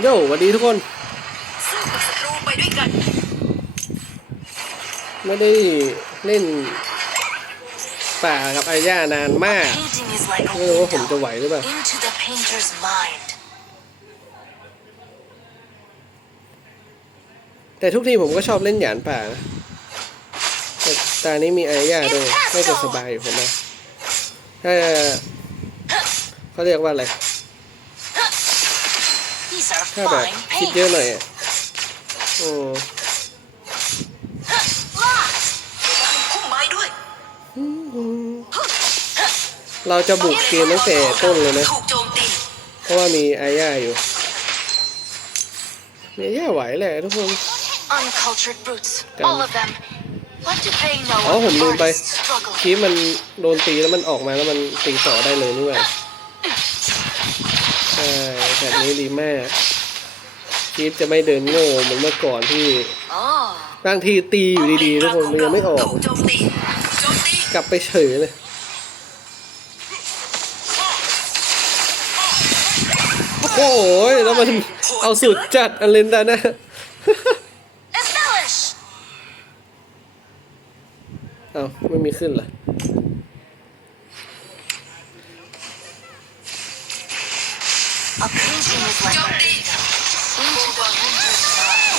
โย่สวัสดีทุกคนสู้กับศัตรูไปด้วยกัน ไม่ได้เล่นป่ากับอาย่านานมาก Painting is like a ไม่รู้ว่าผมจะ window ไหวหรือเปล่า into the painter's mind แต่ทุกทีผมก็ชอบเล่นหยานป่านะแต่ตานี้มีอาย่าด้วยน่าจะสบายอยู่ผมนะถ้าเขาเรียกว่าอะไร These are ถ้าแบบ fine คิดเยอะ paintings หน่อยอะอืมพุ่มไม้ด้วยเราจะบุกเกมตั้งแต่ต้นเลยนะถูกโจมตีเพราะว่ามีอาย่าอยู่มีอาย่าไหวแหละทุกคน uncultured brutes Damn. all of them what do they know อ๋อ of ผมลืมไป artist's struggle คีบมันโดนตีแล้วมันออกมาแล้วมันตีต่อได้เลยนี่หว่าใช่แบบนี้ดีมาก คีบจะไม่เดินโง่เหมือนเมื่อก่อนที่อ๋อบางทีตีอยู่ดีๆทุกคนมันยังไม่ออกถูกโจมตีโจมตีกลับไปเฉยเลยโอ้โหแล้วมันเอาสุดจัดอเลนดานะ establish เอาไม่มีขึ้นเหรอ a painting is like a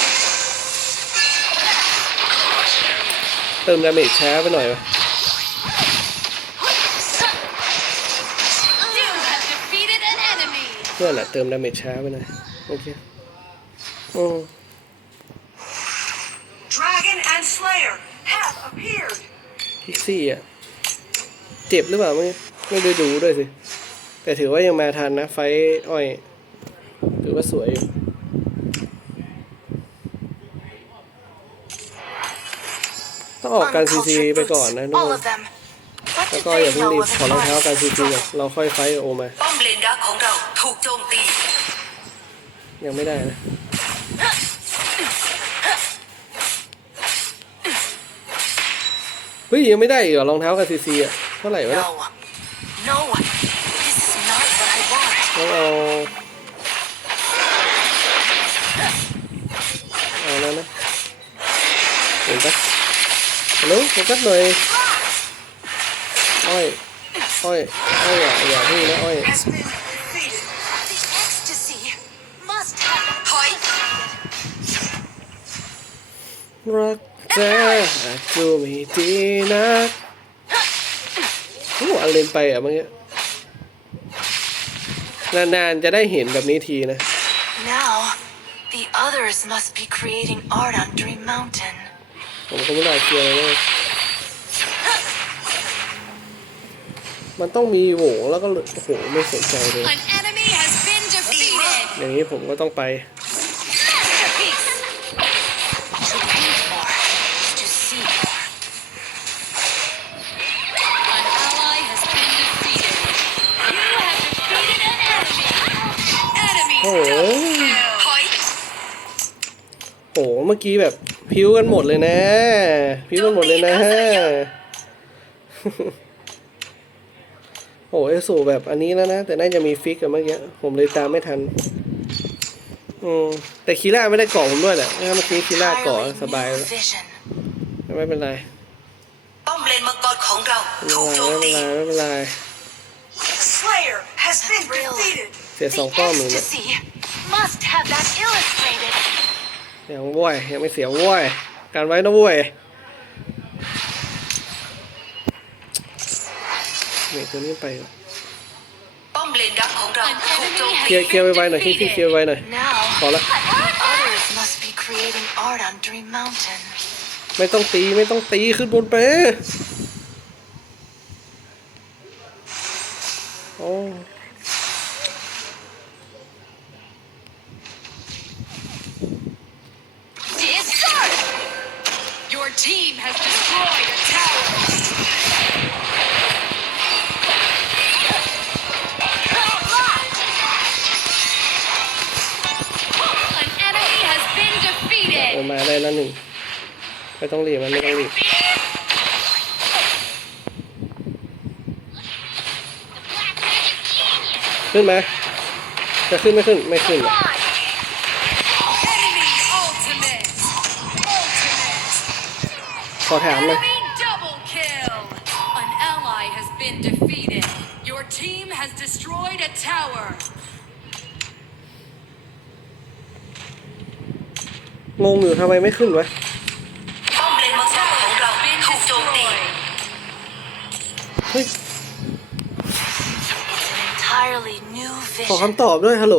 window into the painter's mind เติมดาเมจช้าไปหน่อยวะ you have defeated an enemy เพื่อนอะเติมดาเมจช้าไปหน่อยโอเคโอ้ Dragon and Slayer have appeared. พิกซี่อะเจ็บหรือเปล่าไม่ไม่ได้ดูด้วยสิ แต่ถือว่ายังมาทันนะ ไฟท์อ้อยถื อว่าสวยอยู่ต้องออกการซีซีไปก่อนนะทุก all คน of them what แล้ว did ก็อย่า they เพิ่ง know รีบ of ขอ an รองเท้าการ artist's ซีซีก่อน struggle เราค่อยไฟท์โอมาป้อมเลนดักของเราถูกโจมตี ยังไม่ได้นะเฮ้ยยังไม่ได้อีกเหรอรองเท้ากับซีซีอะเท่าไหร่วะเนี่ย no no this is not what I want ต้องเอาเอาแล้วนะ เห็นปะฮัลโหลโฟกัสหน่อย อ้อย อ้อย อ้อยอย่าอย่าพึ่งนะอ้อย Has been defeated. the ecstasy must have ถ อยรักเธออาจดูไม่ดีนักโอ้อันเลนไปอะเมื่อกี้นานๆจะได้เห็นแบบนี้ทีนะ now the others must be creating art on Dream Mountain ผมก็ไม่ได้เคลียร์เลย มันต้องมีโหวแล้วก็โอ้โหไม่สนใจเลย an enemy has been defeated อย่างนี้ผมก็ต้องไป masterpiece to paint more is to see more an ally has been defeated you have defeated an enemy enemy โอ้โหถอยโอ้โหเมื่อกี้แบบพิ้วกันหมดเลยนะ พิ้วกันหมดเลยนะ โอ้ยสู่แบบอันนี้แล้วนะ แต่น่าจะมีฟิกกับเมื่อกี้ผมเลยตามไม่ทัน อืมแต่คีร่าไม่ได้เกาะผมด้วยแหละถ้าเมื่อกี้คีร่าเกาะ Entirely สบาย new แล้ว vision ไม่เป็นไรป้อมเลนมังกรของเราไม่ถูกโจมเป็นตีไรไม่เป็นไร Slayer has been Thrill. defeated. เสียสอง The ป้อมหนึ่งเนี่ย ecstasy must have that illustrated ยังว้ยยังไม่เสียว้ยการไว้นะ เตัวนี้ไปป้อมเลนดักของเราถูกโจมเคตีลียร์เคลียร์ไวๆหน่อยที่ที่เคลียร์ไวๆหน่อยพอละ others must be creating art on Dream Mountain ไม่ต้องตีไม่ต้องตีขึ้นบนไปโอ้ ไม่ต้องรีบมันไม่ต้องรีบขึ้นไหมจะขึ้นไม่ขึ้นไม่ขึ้นหอกขอถามเลยงงอยู่ทำไมไม่ขึ้นวะ ขอคำตอบด้วยฮัลโหล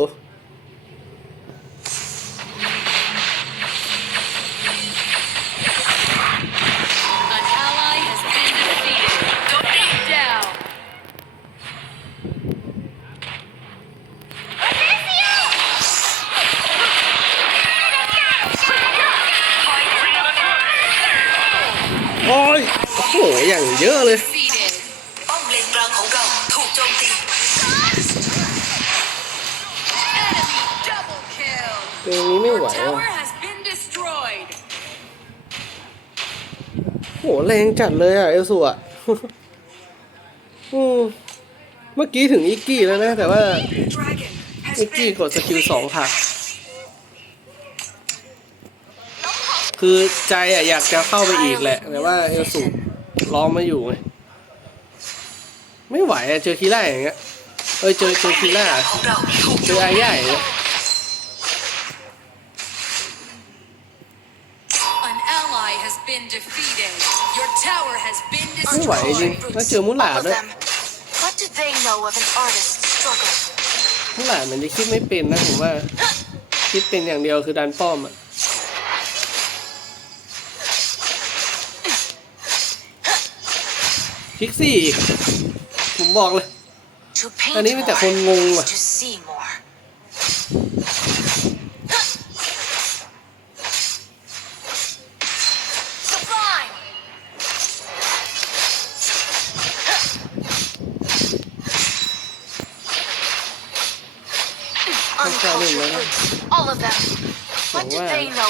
kill. เกมนี้ไม่ไหว Your ว่ะ tower has been destroyed. โหแรงจัดเลยอะ เอลสูอะอืมเมื่อกี้ถึงอิกกี้แล้วนะ แต่ว่า Dragon has อิกกี้ been กดสกิลสองผลักคือใจอะอยากจะเข้าไปอีกแหละ แต่ว่าเอลสูล้อมมาอยู่ไงไม่ไหวอะ เจอคีร่าอย่างเงี้ย เอ้ยเจอเจอคีร่าของเราถูกเจออาย่าอย่างเงี้ย ไม่ไหวจริง destroyed. แล้วเจอมุหลาดด้วย What do they know of an artist's struggle มุหลาดมันจะคิดไม่เป็นนะผมว่า คิดเป็นอย่างเดียวคือดันป้อมอะพิกซี่อีกผมบอกเลย To paint อันนี้มีแต่คนงง more ว่ะ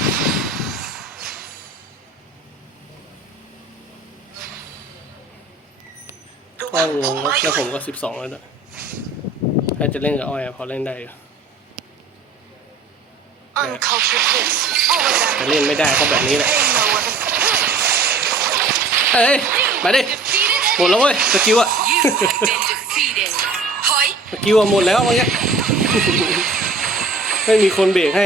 ก็งงแล้วผมก็สิบสองแล้วด้วยถ้าจะเล่นกับอ้อยอะพอเล่นได้อยู่ Uncultured kids, all of แต่เล่นไม่ได้เพราะแบบนี้แหละเอ้ยมาดิหมดแล้วเว้ยสกิลอะสกิลอะหมดแล้วเมื่อกี้ไม่มีคนเบรกให้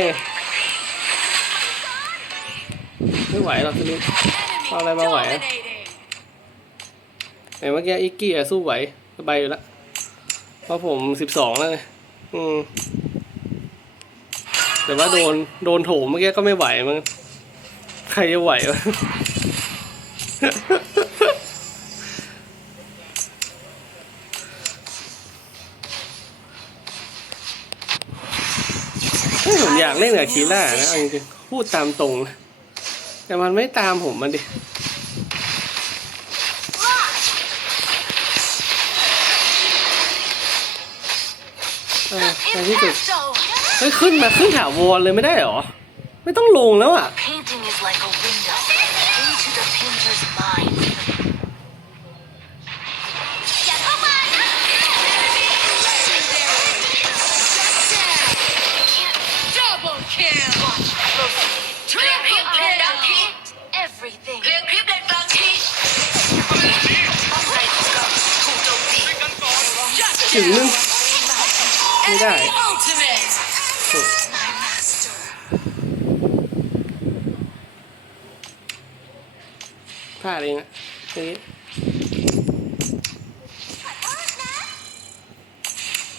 ไม่ไหวหรอกทีนี้ Enemy Sao lại bao quẻ? dominating. แต่เมื่อกี้อิกกี้อะสู้ไหวสบายอยู่แล้วเพราะผมสิบสองแล้วไงอืม แต่ว่าโดนโดนโถมเมื่อกี้ก็ไม่ไหวมั้งใครจะไหววะผมอยากเล่นกับคีล่านะเอาจริงๆพูดตามตรงนะแต่มันไม่ตามผมมันดิ เออ ในที่สุดเฮ้ยขึ้นมาขึ้นถาวรเลยไม่ได้เหรอ ไม่ต้องลงแล้วอะ พลาดเองอะนี่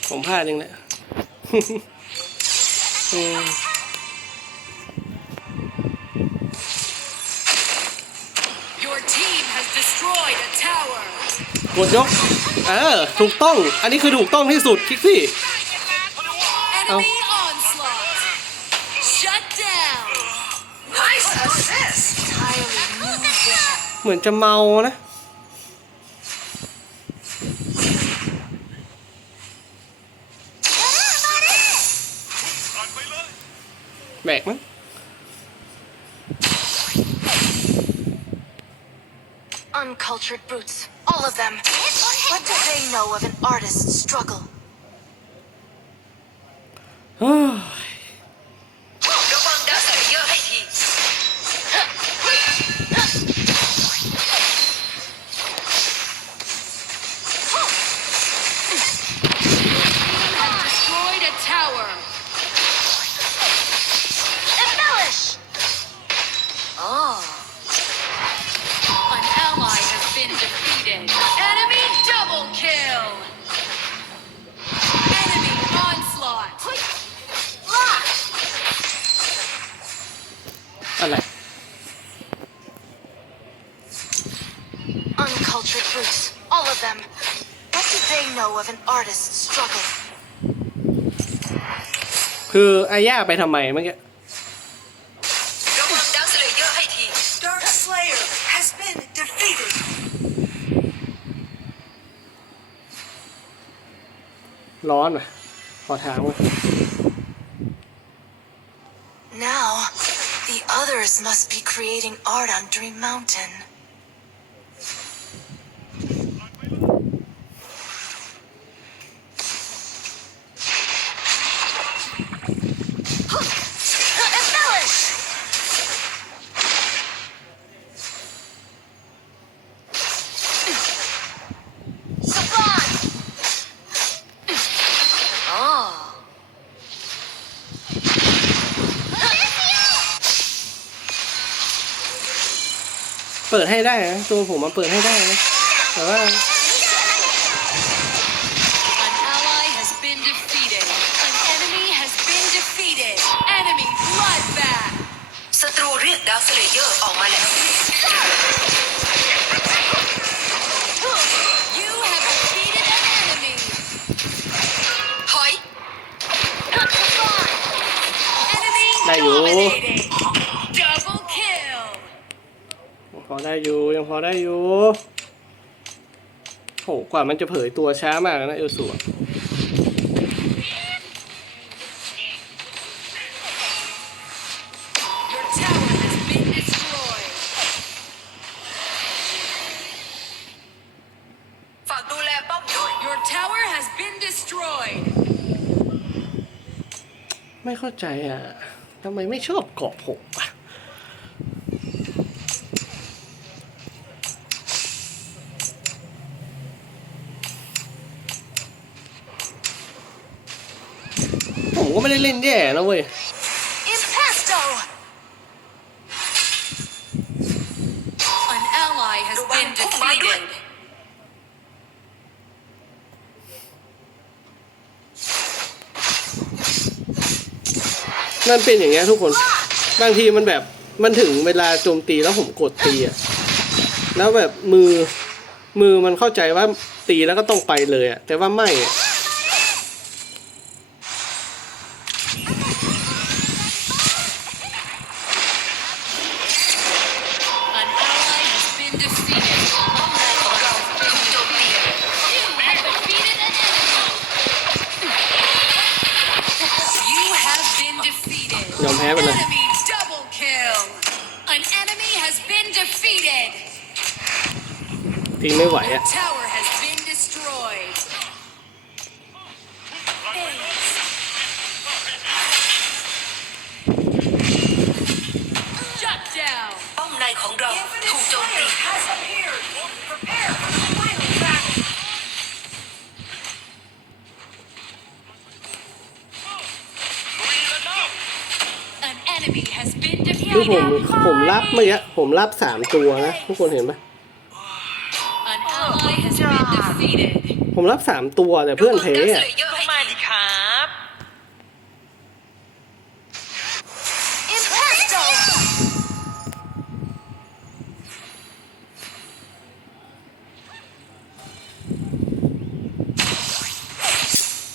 ผมพลาดเองแหละอืม Your team has destroyed a tower. กดยก เออ ถูกต้อง อันนี้คือถูกต้องที่สุด คิกซี่ Enemy onslaught. เหมือนจะเมานะ แบกมั้ง คือไอ้ย่าไปทำไมเมื่อกี้ ระวังดักใส่เยอะให้ที Dark Slayer has been defeated. ร้อนอะ ขอถามว่า Now, the others must be creating art on Dream Mountain. ปิดให้ได้นะตัวผมมันเปิดให้ได้นะแต่ว่า อได้อยู่ยังพอได้อยู่โหกว่ามันจะเผยตัวช้ามากนะเอลสูอะ Your tower has been destroyed. ฝากดูแลป้อมด้วย Your tower has been destroyed. ไม่เข้าใจอะทำไมไม่ชอบเกาะผมอะ ไม่ได้เล่นแย่นะเว้ย Impasto! An ally has been defeated. มันเป็นอย่างเงี้ยทุกคน บางทีมันแบบมันถึงเวลาโจมตีแล้วผมกดตีอะแล้วแบบมือมือมันเข้าใจว่าตีแล้วก็ต้องไปเลยอะแต่ว่าไม่อะ ผม defeated. ผมรับเมื่อกี้ผมรับสามตัวนะทุกคนเห็นปะ An ally has been defeated. ผมรับสามตัวแต่เพื่อนเพดักสอะเลเยอร์ให้มาดิครับ Impasto!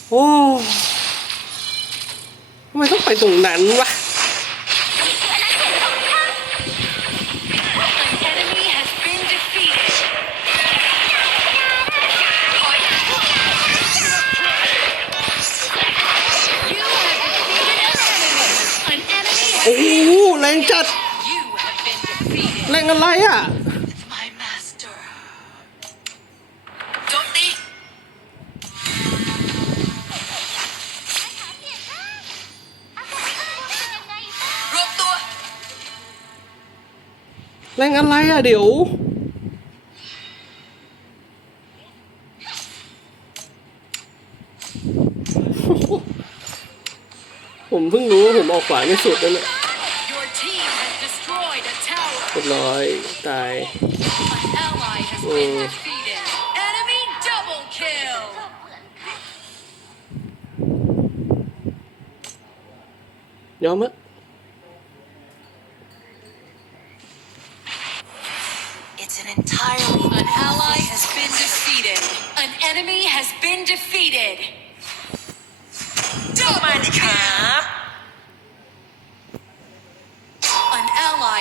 โอ้ทำไมต้องไปตรงนั้นวะ รงจัด You have been defeated. แรงอะไรอะ My master. โจมตีรวมตัวแรงอะไรอะเดี๋ยวผมเพิ่งรู้ว่าผมออกขวาไม่สุดนั่นแหละ ยบร้อยตาย An ally has Oh. been defeated. Enemy double kill. ยอมมะ It's an entirely An ally has been defeated. An enemy has been defeated. มา Double ดิครับ ally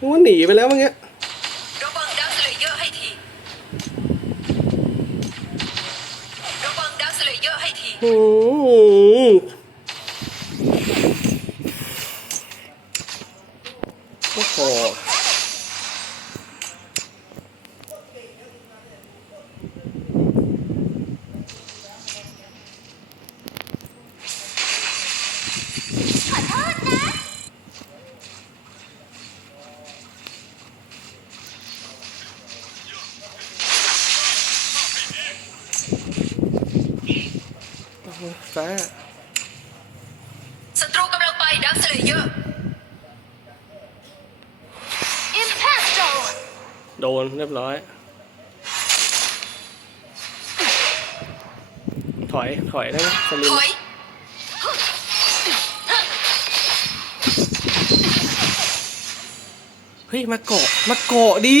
ว่าหนีไปแล้วเมื่อกี้ระวังดักสเลเยอร์ให้ทีระวังดักสเลเยอร์ให้ที อืมโอ้โห ฟ้า ศัตรูกำลังไปดักสเลเยอร์ Impasto! โดนเรียบร้อย ถอย ถอยได้ไหมสลิมถอยเฮ้ย มาเกาะ มาเกาะดี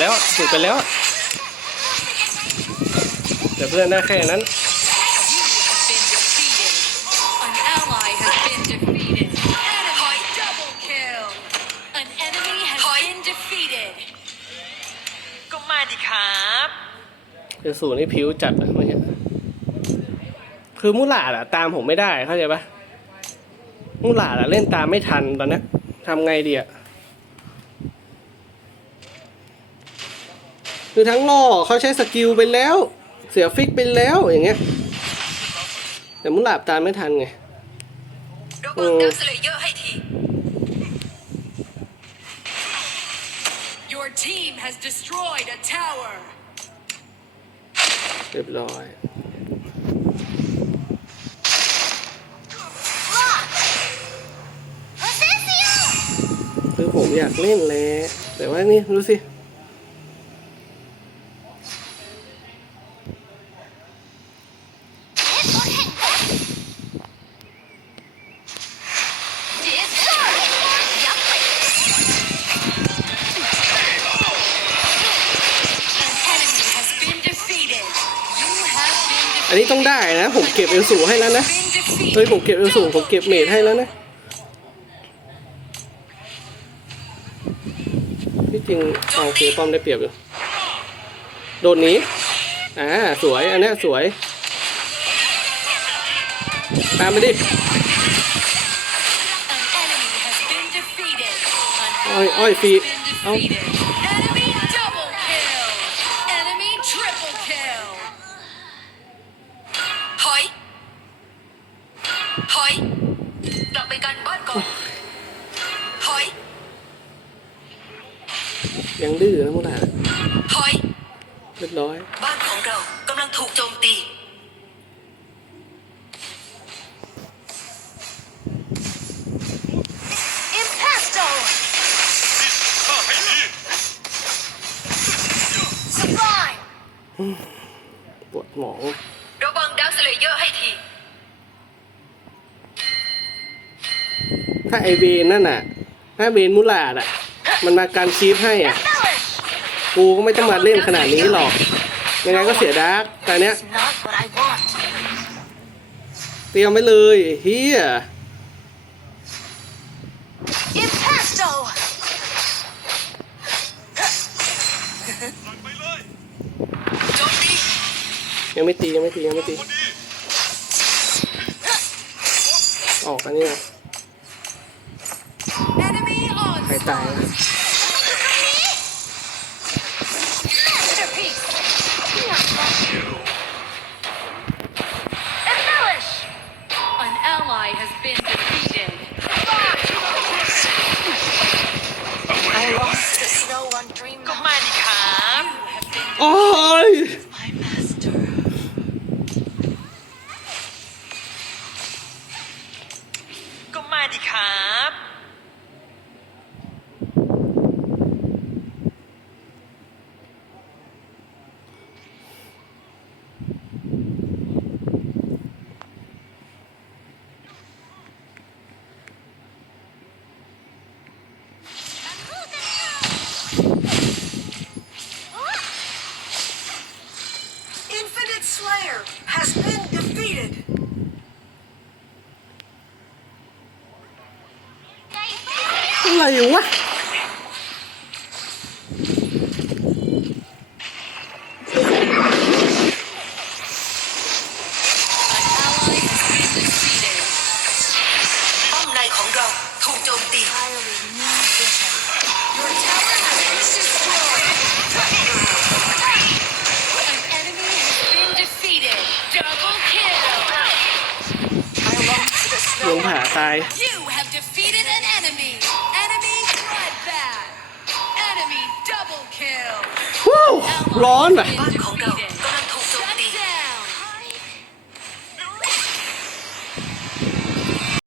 แล้ว a สุดไป tower. แล้วแต่เพื่อนได้แค่นั้น You have been defeated. An ally has been defeated. Enemy double kill. An enemy has been defeated. ก็มาดิครับเดี๋ยวสูนี่ผิวจัดนะเมื่อกี้คือมูหลาดอะตามผมไม่ได้เข้าใจปะมูหลาดอะเล่นตามไม่ทันตอนเนี้ยทำไงดีอะ คือทั้งล่อเขาใช้สกิลไปแล้ว เสียฟิกไปแล้วอย่างเงี้ย แต่มูหลาดตามไม่ทันไงระวังดักสเลเยอร์ให้ที Your team has destroyed a tower. เรียบร้อยคือผมอยากเล่นแหละแต่ว่านี่ดูสิ ลสูให้แล้วนะ been เฮ้ย defeated. ผมเก็บเอลสูผมเก็บเมดให้แล้วนะ ที่จริงเอาโอเคป้อมได้เปรียบอยู่ โดนหนี้ อ่าสวย อันเนี้ยสวย ตามไปดิ An enemy has been defeated. An อ้อยอ้อยฟรี been เอ้า ถ้าไอเวนนั่นน่ะ ถ้าเวนมุลาดอะ มันมาการคีฟให้อะ กูก็ไม่ต้องมาเล่นขนาดนี้หรอก ยังไงก็เสียดาร์กแต่เนี้ย It's not what I want. เตรียมไว้เลยเฮีย Impasto! โจมตียังไม่ตียังไม่ตียังไม่ตี ออกอันนี้นะ ใครตาย onslaught. นะ Masterpiece! Embellish! An ally has been defeated. I lost the snow on Dream ก็ Mountain. มาดิครับ โอ้ย My master ก็มาดิครับ Infinite Slayer has been defeated. อะไ